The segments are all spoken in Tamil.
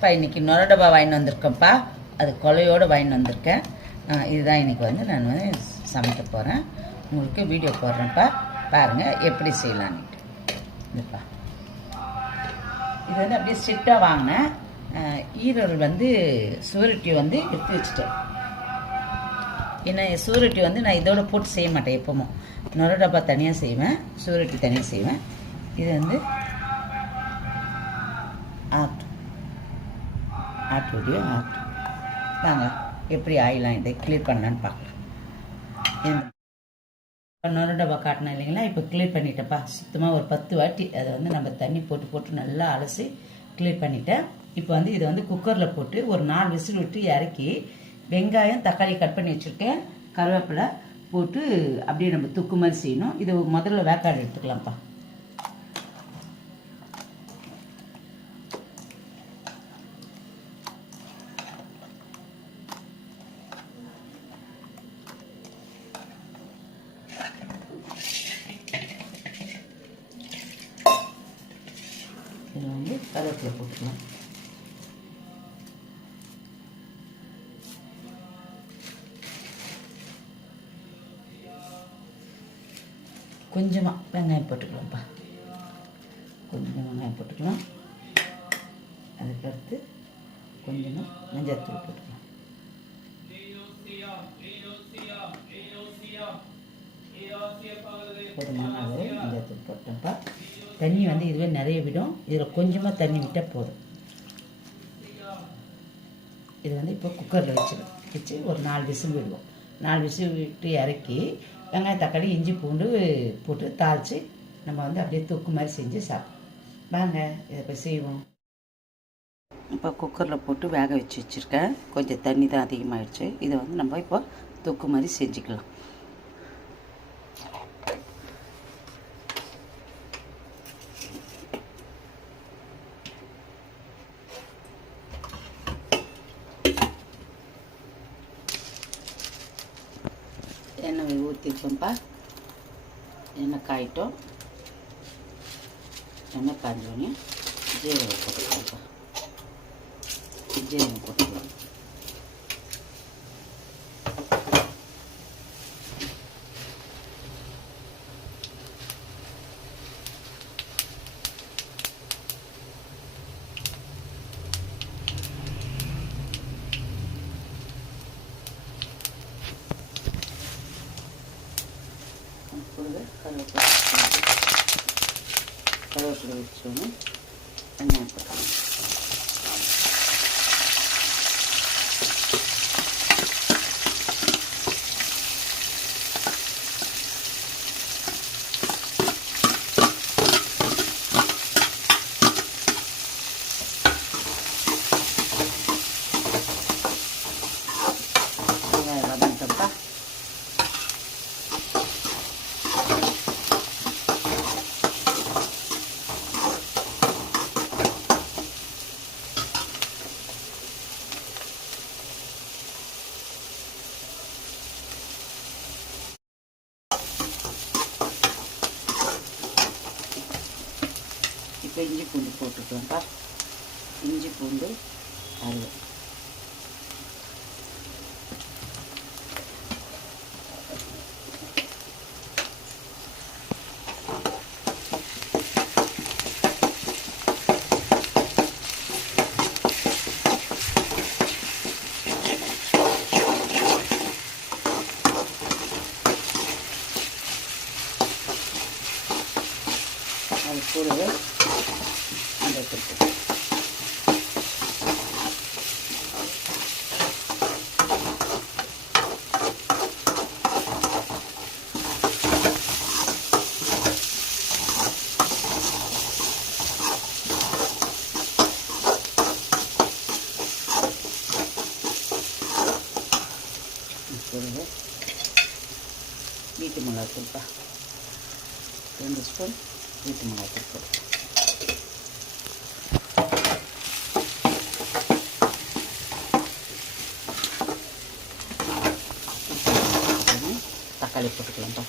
இப்போ இன்றைக்கி நொரடபா வாங்கிட்டு வந்திருக்கேன்ப்பா. அது கொலையோடு வாங்கிட்டு வந்திருக்கேன். இதுதான் இன்றைக்கி வந்து நான் சமைக்க போகிறேன். உங்களுக்கு வீடியோ போடுறேன்ப்பா, பாருங்கள் எப்படி செய்யலான்ட்டு. இதுப்பா, இது வந்து அப்படியே ஸ்ட்ரிக்டாக வாங்கினேன். ஈரல் வந்து சுவரொட்டி வந்து எடுத்து வச்சுட்டேன். ஏன்னா சுவரொட்டி வந்து நான் இதோட போட்டு செய்ய மாட்டேன். எப்பவும் நொரடபா தனியாக செய்வேன், சுவரொட்டி தனியாக செய்வேன். இது வந்து ஆட்டுடைய ஆட்டு வாங்க எப்படி ஆயிலாம் இதை கிளியர் பண்ணலான்னு பார்க்கலாம். நொரடபா காட்டினேன் இல்லைங்களா, இப்போ கிளியர் பண்ணிட்டேன்ப்பா. சுத்தமாக ஒரு 10 வாட்டி அதை வந்து நம்ம தண்ணி போட்டு நல்லா அலசி கிளியர் பண்ணிட்டேன். இப்போ வந்து இதை வந்து குக்கரில் போட்டு ஒரு 4 விசில் விட்டு இறக்கி வெங்காயம் தக்காளி கட் பண்ணி வச்சுருக்கேன், கருவேப்பிலை போட்டு அப்படியே நம்ம தொக்கு மாதிரி செய்யணும். இது முதல்ல வேக்காடு எடுத்துக்கலாம்ப்பா. இதில் வந்து கருவேப்பிலை போட்டுக்கலாம். கொஞ்சமாக வெங்காயம் போட்டுக்கலாம்ப்பா, கொஞ்சமாக வெங்காயம் போட்டுக்கலாம். அதுக்கடுத்து கொஞ்சமாக மஞ்சள்தூள் போட்டுக்கலாம். போதுமான அளவு மஞ்சள்தூள் போட்டோம்ப்பா. தண்ணி வந்து இதுவே நிறைய விடும், இதில் கொஞ்சமாக தண்ணி விட்டால் போதும். இது வந்து இப்போ குக்கரில் வச்சு ஒரு 4 விசில் விடுவோம். 4 விசில் விட்டு இறக்கி வெங்காயம் தக்காளி இஞ்சி பூண்டு போட்டு தாளித்து நம்ம வந்து அப்படியே தொக்கு மாதிரி செஞ்சு சாப்பிடுவோம். வாங்க இதை போய் செய்வோம். இப்போ குக்கரில் போட்டு வேக வச்சுருக்கேன். கொஞ்சம் தண்ணி தான் அதிகமாகிடுச்சு. இதை வந்து நம்ம இப்போ தொக்கு மாதிரி செஞ்சுக்கலாம். எண்ணெய் ஊற்றிருக்கோம்ப்பா. எண்ணெய் காயிட்டோம். எண்ணெய் காஞ்சோடனே ஜீரகம் போட்டுக்கலாம்ப்பா. ஜீரகம் போட்டுக்கலாம். கருவேப்பிலை வச்சோன்னு வெங்காயம் போட்டுக்கலாம். வெங்காயம் வதங்கிட்டோம்ப்பா. இப்போ இஞ்சி பூண்டு போட்டுக்கலாம்ப்பா. இஞ்சி பூண்டு அருவா அது கூடவே அந்த கொடுத்து கூடவே வீட்டு மிளகாத்தூள்ப்பா. 2 ஸ்பூன் வீட்டு மிளகாத்தூள் போட்டு தக்காளி போட்டுக்கலாம்ப்பா.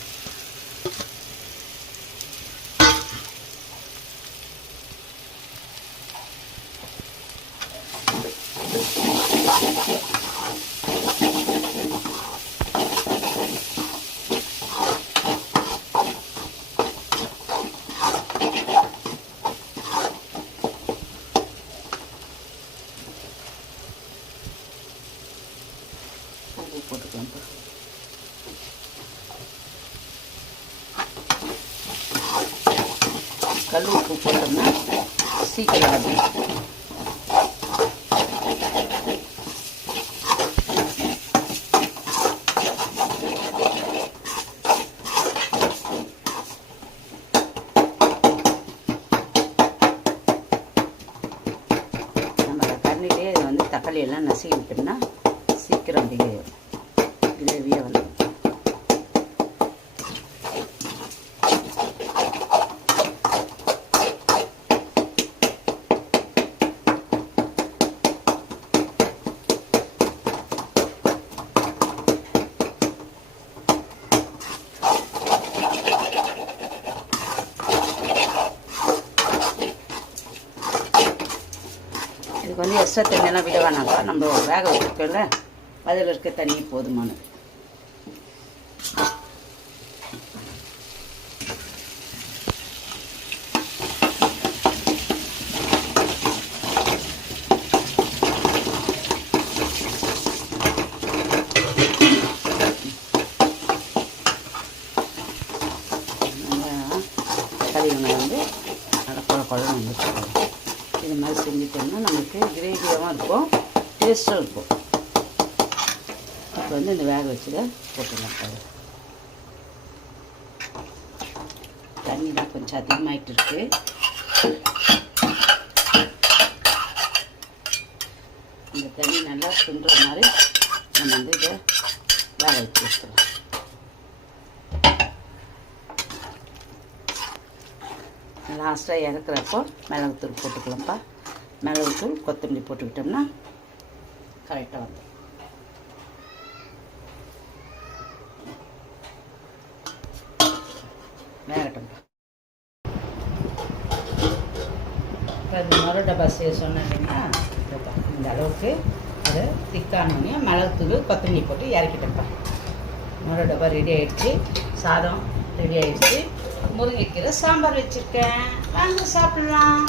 போட்டுக்கலாம். கல் உப்பு போட்டோம்னா சீக்கிரம் அது தக்காளி எல்லாம் நசுக்கி விட்டோம்னா சீக்கிரம் கிரேவியாக வந்து இதுக்கு வந்து எக்ஸ்ட்ரா தண்ணியெல்லாம் விட வேணாம்ப்பா. நம்ம வேக வச்சுருக்கோம்ல, அதில் இருக்க தண்ணி போதுமானது. தக்காளி வெங்காயம் வந்து நல்லா குழம்பு வந்துருக்கோம். இது மாதிரி செஞ்சுட்டோம்னா நமக்கு கிரேவியாகவும் இருக்கும், டேஸ்ட்டும் இருக்கும். இப்போ வந்து இந்த வேக வச்சுக்க போட்டுடலாம். தண்ணி தான் கொஞ்சம் அதிகமாகிட்டு இருக்கு. இந்த தண்ணி நல்லா சுண்டுற மாதிரி நம்ம வந்து இதை வேக வச்சு வச்சுக்கலாம். லாஸ்ட்டாக இறக்குறப்போ மிளகுத்தூள் போட்டுக்கலாம்ப்பா. மிளகுத்தூள் கொத்தமல்லி போட்டுக்கிட்டோம்னா கரெக்டாக வந்து வேகட்டும்ப்பா. அது மொர டப்பா செய்ய சொன்னேன் இல்லைங்களா, இந்த அளவுக்கு அதை திக்கானோடனே மிளகுத்தூள் கொத்தமல்லி போட்டு இறக்கிட்டோம்ப்பா. மொர டப்பா ரெடி ஆகிடுச்சு, சாதம் ரெடி ஆகிடுச்சு, முருங்கைக்கீரை சாம்பார் வச்சுருக்கேன். வாங்க சாப்பிட்லாம்.